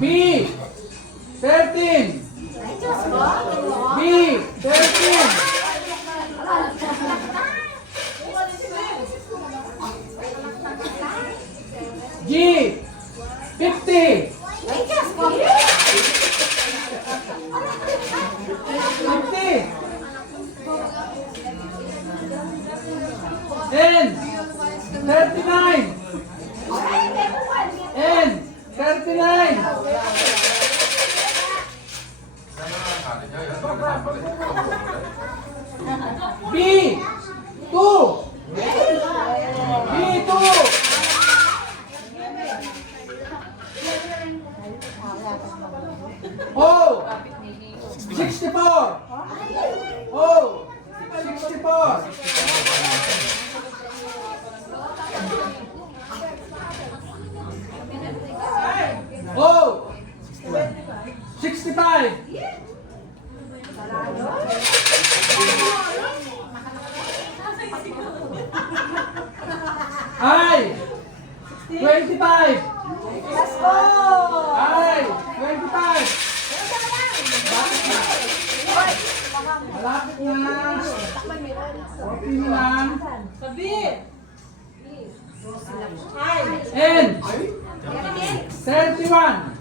B. 13. B. 13. G. 50. 50. N. 39. N. 39. B. 2. B. 2. O. 64. O. 64. O. 65. I. 25. I. 25. Malapit na. Konti lang. N. 31.